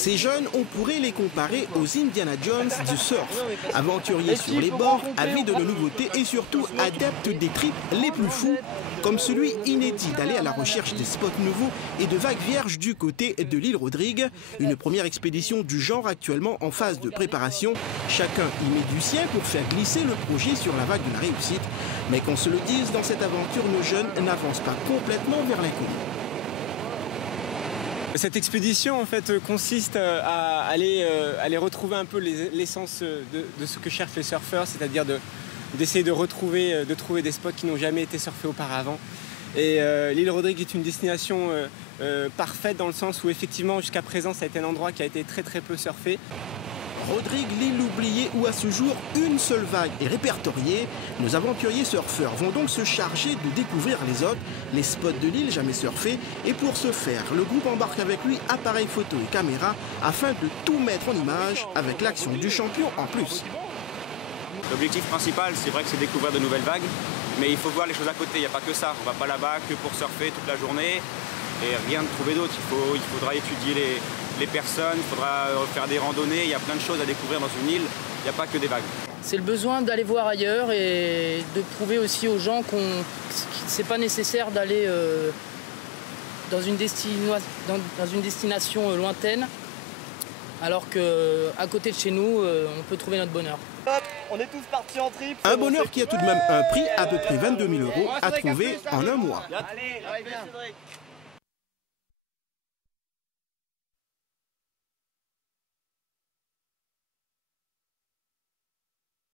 Ces jeunes, on pourrait les comparer aux Indiana Jones du surf. Aventuriers sur les bords, avides de nouveautés et surtout adeptes des trips les plus fous, comme celui inédit d'aller à la recherche des spots nouveaux et de vagues vierges du côté de l'île Rodrigue. Une première expédition du genre actuellement en phase de préparation. Chacun y met du sien pour faire glisser le projet sur la vague de la réussite. Mais qu'on se le dise, dans cette aventure, nos jeunes n'avancent pas complètement vers l'inconnu. Cette expédition en fait consiste à aller retrouver un peu l'essence de ce que cherchent les surfeurs, c'est-à-dire d'essayer de trouver des spots qui n'ont jamais été surfés auparavant. Et l'île Rodrigue est une destination parfaite dans le sens où effectivement jusqu'à présent ça a été un endroit qui a été très peu surfé. Rodrigue, l'île oubliée où à ce jour une seule vague est répertoriée. Nos aventuriers surfeurs vont donc se charger de découvrir les autres, les spots de l'île jamais surfés. Et pour ce faire, le groupe embarque avec lui appareil photo et caméra afin de tout mettre en image avec l'action du champion en plus. L'objectif principal, c'est vrai que c'est découvrir de nouvelles vagues, mais il faut voir les choses à côté, il n'y a pas que ça. On ne va pas là-bas que pour surfer toute la journée et rien de trouver d'autre. Il faudra étudier les personnes, il faudra faire des randonnées, il y a plein de choses à découvrir dans une île, il n'y a pas que des vagues. C'est le besoin d'aller voir ailleurs et de prouver aussi aux gens que c'est pas nécessaire d'aller dans une destination lointaine, alors qu'à côté de chez nous, on peut trouver notre bonheur. Hop, on est tous partis en trip. Un bonheur qui a tout de même un prix à peu près 22 000 € à trouver en un mois. Allez, viens.